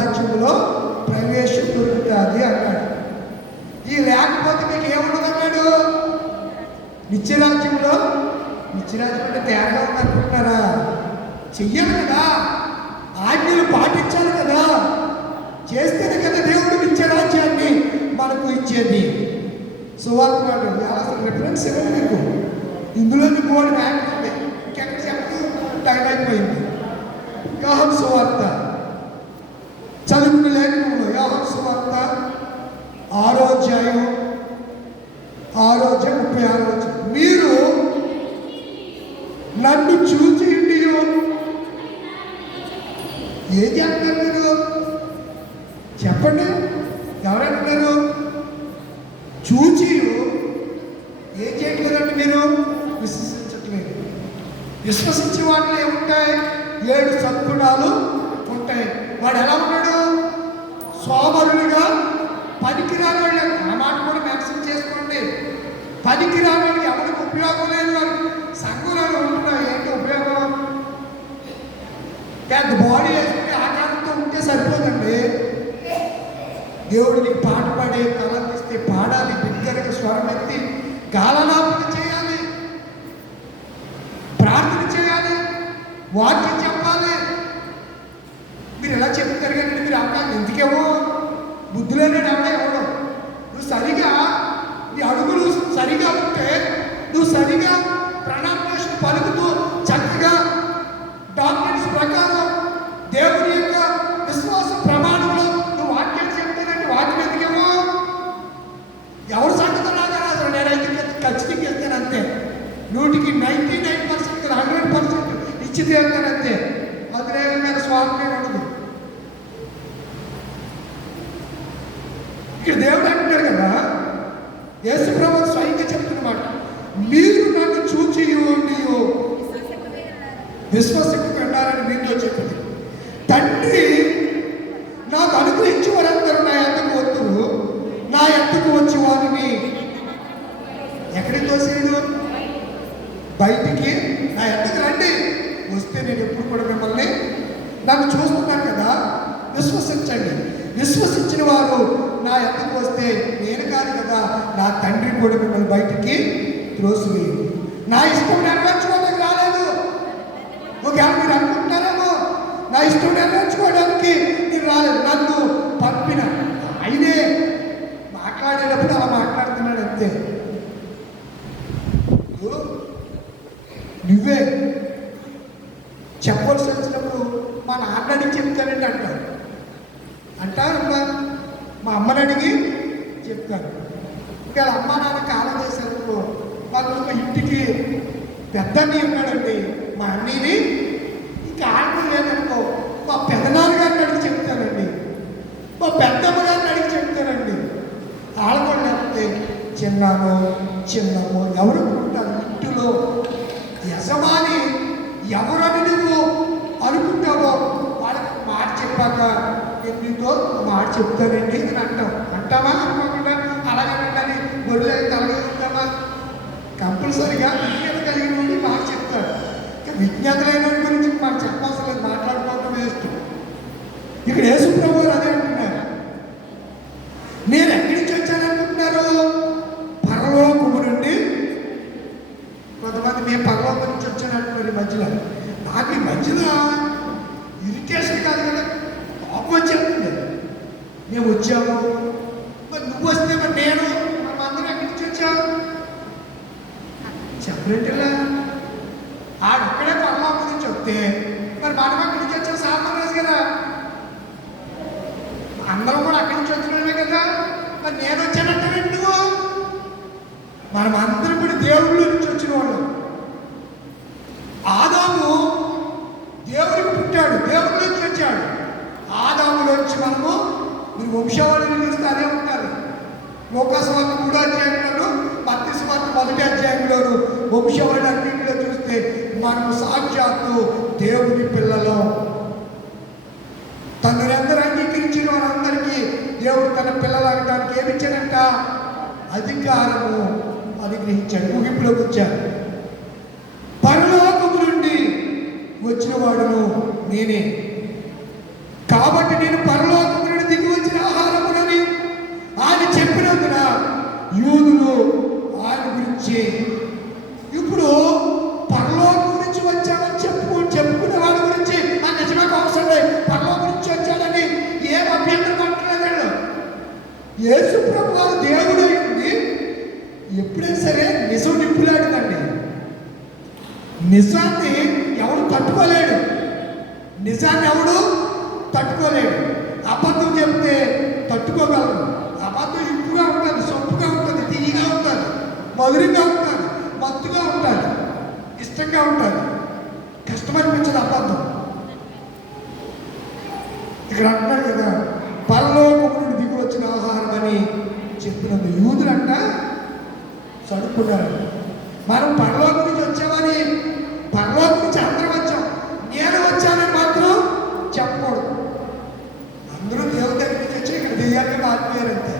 రాజ్యంలో ప్రవేశం దొరుకుతుంది అన్నాడు. ఈ లేకపోతే మీకు ఏముండదు అన్నాడు. నిత్యరాజ్యంలో, నిత్యరాజ్యం అంటే తేడా ఉందనుకుంటున్నారా? చెయ్యాలి కదా, ఆజ్ఞలు పాటించాలి కదా, చేస్తేనే కదా దేవుడు నిత్యరాజ్యాన్ని మనకు ఇచ్చేది. సువార్త అసలు రిఫరెన్స్ ఇవ్వండి మీకు. ఇందులో మీకు వాడు మ్యాప్ ఉంది, ఇంకెక్కడ చెప్తూ టైం అయిపోయింది. యోహాను సువార్త చదువుకున్న లేఖనంలో యోహాను సువార్త 6వ అధ్యాయం 36 మీరు నన్ను చూచి ఏం చేస్తున్నారు మీరు చెప్పండి. ఎవరంటున్నారు? చూచి ఏం చేయట్లేదండి మీరు? విశ్వసించట్లేదు. విశ్వసించే వాటిలో ఏముంటాయి? 7 సద్గుణాలు ఉంటాయి. వాడు ఎలా ఉన్నాడు? సోమరులుగా పనికిరాని వాళ్ళు. ఆ మాట కూడా మ్యాక్సిమం చేసుకోండి. పనికిరాని వాళ్ళకి ఎవరికి ఉపయోగం లేదు. వారు సంఘంలో ఉంటున్నాయి. ఏంటి ఉపయోగం? పెద్ద బాడీ వేసుకుని ఆకారంతో ఉంటే సరిపోదండి. దేవుడికి పాట పాడే కళ ఇస్తే పాడాలి, బిగ్గరగా స్వరం ఎత్తి గాలనాపన చేయాలి, ప్రార్థన చేయాలి, వాక్యం చెప్పాలి. మీరు ఎలా చెప్తారు కానీ మీరు అవకాశం ఎందుకేమో బుద్ధిలోనే డబ్బే ఇవ్వడం. నువ్వు సరిగా నీ అడుగులు సరిగా ఉంటే, నువ్వు సరిగా ప్రణాళిక పలుకుతూ చక్కగా డాక్టర్స్ ప్రకారం దేవుని యొక్క విశ్వాస ప్రమాణంలో నువ్వు వాక్యాలు చెప్తానంటే వాక్యం ఎందుకేమో ఎవరు సంగతి రాగా అసలు నేనైతే ఖచ్చితంగా వెళ్తాను అంతే. 99% 100% ఇచ్చి తీరుతానంతే. అతిరేకమైన స్వార్థమే ఉండదు. ఇక్కడ దేవుడు అంటున్నాడు కదా, యేసు ప్రభువు స్వయంగా చెప్తున్నమాట, మీరు నన్ను చూచి విశ్వాసంగా ఉండాలని మీతో చెప్పింది. తండ్రి నాకు అనుగ్రహించి వారందరూ నా ఎద్దకు వద్దురు, నా ఎద్దకు వచ్చి వారిని ఎక్కడికి తోసేడు? బయటికి నా ఎద్దకు రండి. వస్తే నేను ఎప్పుడు కూడా మిమ్మల్ని నన్ను చూస్తున్నాను కదా, విశ్వసించండి. విశ్వసించిన వారు నా ఎద్దకు వస్తే నేను కాదు కదా, నా తండ్రి కూడా మిమ్మల్ని బయటికి త్రోసివేయడు. నా ఇష్టం నెరవేర్చుకోవడానికి రాలేదు. ఒకవేళ మీరు అనుకుంటున్నారేమో నా ఇష్టం నెరవేర్చుకోవడానికి మీరు రాలేదు. నన్ను పంపిన ఆయనే మాట్లాడేటప్పుడు అలా మాట్లాడుతున్నాడు అంతే. నువ్వే చెప్పవలసి వచ్చినప్పుడు మా నాన్న అడిగి చెప్తానండి అంటారు. మా అమ్మని అడిగి చెప్తాను. ఇంకా అమ్మ నాన్న కాలం చేసేందుకు వాళ్ళు ఒక ఇంటికి పెద్దన్ని ఉన్నాడండి, మా అన్నీని. ఇంకా ఆడటం లేదనుకో మా పెద్దనాన్న గారిని అడిగి చెప్తానండి, మా పెద్దమ్మ గారిని అడిగి చెప్తానండి. ఆడకుండా లేకపోతే చిన్నమో ఎవరు ఉంటారు ఇంటిలో యజమాని ఎవరని నువ్వు అనుకుంటావో వాళ్ళకి మాట చెప్పాక ఎన్నితో మాట చెప్తానండి అని అంటావా? అనుకోకుండా అలాగేనండి గొర్రెలు అయితే అలాగే ఉంటావా? కంపల్సరిగా విజ్ఞత కలిగిన నుండి మాట చెప్తాడు. విజ్ఞత లేని గురించి మాట చెప్పవలసిన లేదు, మాట్లాడుకోవడం వేస్ట్. ఇక్కడ యేసు ప్రభువు అదే అంటున్నారు. నేను ఎక్కడి నుంచి వచ్చాననుకుంటున్నారు? పరలోకము నుండి. కొంతమంది మేము పరలోకం నుంచి వచ్చానంటున్నారు. ఈ మధ్యలో నాకు ఈ మధ్యలో ఇరిటేషన్ కాదు కదా, కోపం వచ్చేస్తుంది. మేము వచ్చాము, మరి నువ్వు వస్తే మరి నేను మనం అందరం ఎక్కడి నుంచి వచ్చాము చెప్పలేట్లా? ఆడక్కడే పరలోకం నుంచి వస్తే మరి మనం అక్కడి నుంచి వచ్చాం సామాన్యరాజు కదా, అందరం కూడా అక్కడి నుంచి వచ్చినమే కదా. మరి నేను వచ్చానంటే నువ్వు, మనం అందరం కూడా దేవుళ్ళ నుంచి వచ్చిన వాళ్ళు. ఆదాము దేవుడికి పుట్టాడు, దేవుడి నుంచి వచ్చాడు. ఆదాములోంచి మనము మీరు వంశావళిని చూస్తే అదే ఉంటారు. లోకస్వార్థ 3వ అధ్యాయంలోను, మత్తయి సువార్త 1వ అధ్యాయంలోను వంశావళి అన్నింటిలో చూస్తే మనము సాక్షాత్తు దేవుని పిల్లలు. తనని అందరూ అంగీకరించిన వారందరికీ దేవుడు తన పిల్లలు అనడానికి ఏమిచ్చాడంట? అధికారము అనుగ్రహించాడు. ముగింపులోకి వచ్చాడు. పరలోకము నుండి వచ్చిన వాడును నేనే, కాబట్టి నేను పరలోకం యేసు ప్రభు వారు దేవుడు అయింది ఎప్పుడైనా సరే నిజం నిప్పులాడుదండి. నిజాన్ని ఎవడు తట్టుకోలేడు. నిజాన్ని ఎవడు తట్టుకోలేడు. అబద్ధం చెప్తే తట్టుకోగలరు. అబద్ధం ఇప్పుగా ఉంటుంది, సొప్పుగా ఉంటుంది, తీయగా ఉంటుంది, మధురంగా ఉంటుంది, మత్తుగా ఉంటుంది, ఇష్టంగా ఉంటుంది. కష్టమనిపించదు అబద్ధం. ఇక్కడ అంటున్నారు కదా, పరలోకము నుండి దిగి వచ్చిన ఆహారం అని చెప్పినది. యూదులంట చదువుకున్నారు, మనం పరలోకం నుంచి వచ్చామని, పరలోకం నుంచి అందరం వచ్చాం, నేను వచ్చానని మాత్రం చెప్పకూడదు. అందరూ దేవుడి దగ్గర నుంచి వచ్చి ఇక్కడ దెయ్యాన్ని మారిపోయారంతే.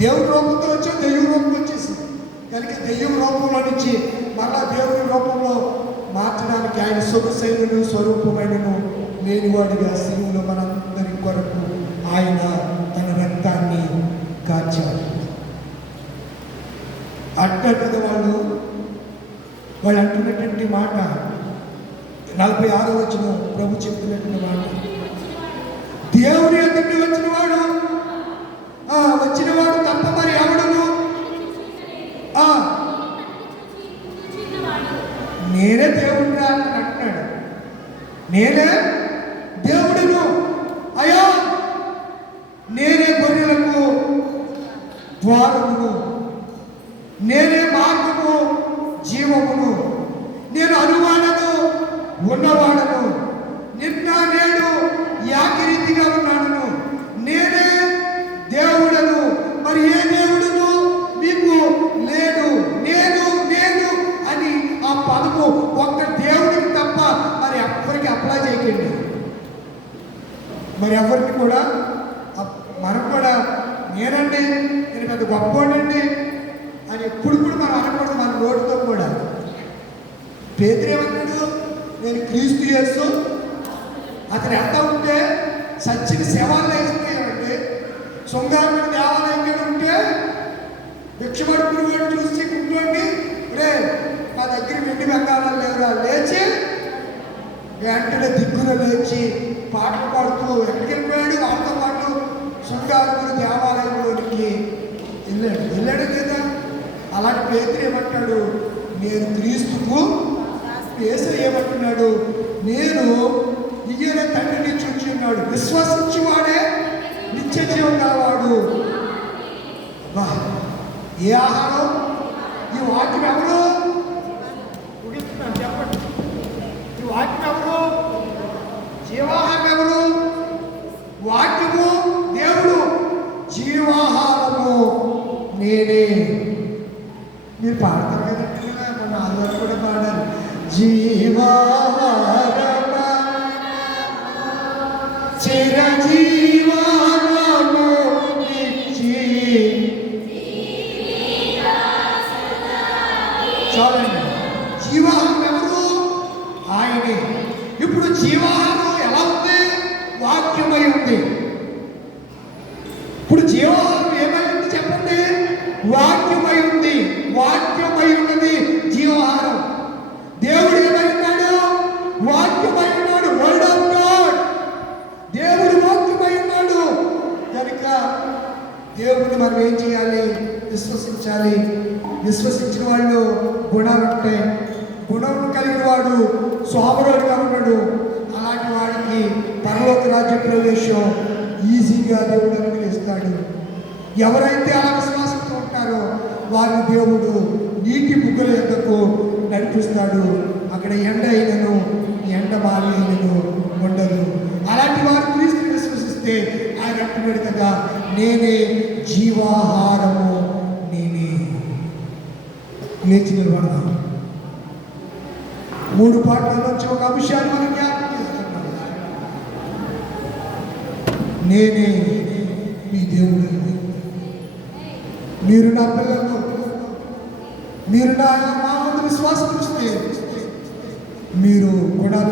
దేవుడి రూపంతో వచ్చాం, దెయ్యం రూపం వచ్చేసి కనుక దెయ్యం రూపంలో నుంచి మళ్ళా దేవుడి రూపంలో మార్చడానికి ఆయన సొగసైనను స్వరూపమైనను లేనివాడిగా శిలువలో మనందరి కొరకు ఆయన తన రక్తాన్ని కార్చారు. అంటారు వాళ్ళు అంటున్నటువంటి మాట 46వ వచనం ప్రభు చెప్తున్నటువంటి మాట, దేవుని ఎదుటి వచ్చినవాడు తప్ప మరి ఎవడును నేనే దేవుడిరా అని అంటున్నాడు. నేనే దేవుడును అయ్యా, నేనే గొర్రెలకు ద్వారమును, నేనే మార్గము జీవమును, నేను అనువాడను ఉన్నవాడను, నిన్న నేడు యాకిరీతిగా ఉన్నాను, నేనే దేవుడను, మరి ఏ దేవుడును మీకు లేడు. నేను నేను అని ఆ పదము ఒక్క దేవుడికి తప్ప మరి ఎవరికి అప్లై చేయకండి. మరి ఎవరికి కూడా మనం కూడా నేనండి, నేను పెద్ద గొప్పవాడండి అని ఎప్పుడు కూడా మనం అనకూడదు. మన నోటితో కూడా పేతురేమన్నాడు, నేను క్రీస్తు యేసు. అతను ఎంత ఉంటే సచ్చిని సేవలు వేసుకునేవాడి, శృంగారమైన దేవాలయం ఉంటే భిక్షపడుకుని వాడు చూసి కుంటోండి, రే మా దగ్గర వెండి బంగారాలు లేవురా, లేచి వెంటనే దిక్కున లేచి పాటలు పాడుతూ ఎక్కడికి వెళ్ళిపోయాడు. వాళ్ళతో పాటు శృంగారమైన దేవాలయంలోనికి వెళ్ళాడు కదా. అలాంటి పేతురు ఏమంటాడు, నేను క్రీస్తుకు. యేసు ఏమంటున్నాడు, నేను ఈయన తండ్రిని చూచి ఉన్నాడు, విశ్వసించేవాడే నిత్య జీవం గలవాడు. ఏ ఆహారం? ఈ వాక్యం ఎవరు? చెప్పండి, ఈ వాక్యం ఎవరు? జీవాహారం ఎవరు? వాక్యము దేవుడు, జీవాహారము నేనే. మీరు పాడతారు కదండి, మన ఆధార్ కూడా పాడారు, జీవాహారమా చిరజీవానము నిచ్చి. చాలండి. జీవాహారం ఎవరు? ఆయనే. ఇప్పుడు జీవాహారం ఎలా ఉంది? వాక్యమై ఉంది. ఇప్పుడు జీవాహారం ఏమై ఉంది చెప్పండి? వాక్యమై ఉంది. వాక్యమై ఉన్నది జీవాహారం. దేవుడు ఏమై ఉన్నాడు? వాక్యమై ఉన్నాడు. Word of God. దేవుడు వాక్యమై ఉన్నాడు కనుక దేవుడిని మనం ఏం చేయాలి? విశ్వసించాలి. విశ్వసించిన వాళ్ళు గుణాలు ఉంటాయి. గుణం కలిగిన వాడు సోమరుడుగా ఉన్నాడు. అలాంటి వాడికి పరలోక రాజ్య ప్రవేశం ఈజీగా దేవుడు అనుగ్రహిస్తాడు. ఎవరైతే అలా విశ్వాసంతో ఉంటారో వారిని దేవుడు నీటి బుగ్గల యొద్దకు నడిపిస్తాడు. అక్కడ ఎండ అయినను ఎండ మాలి అయినను ఉండదు. అలాంటి వారు క్రీస్తుని విశ్వసిస్తే ఆయన అంటున్నాడు కదా, నేనే జీవాహారము, నేనే. లేచి నిలబడదాం. 3 పాటల నుంచి ఒక అంశాన్ని మనం జ్ఞాపకం చేస్తున్నాం. నేనే మీ దేవుడు, మీరు నా పిల్లలు, మీరు నా విశ్వాసం ఇస్తే మీరు గుణాలు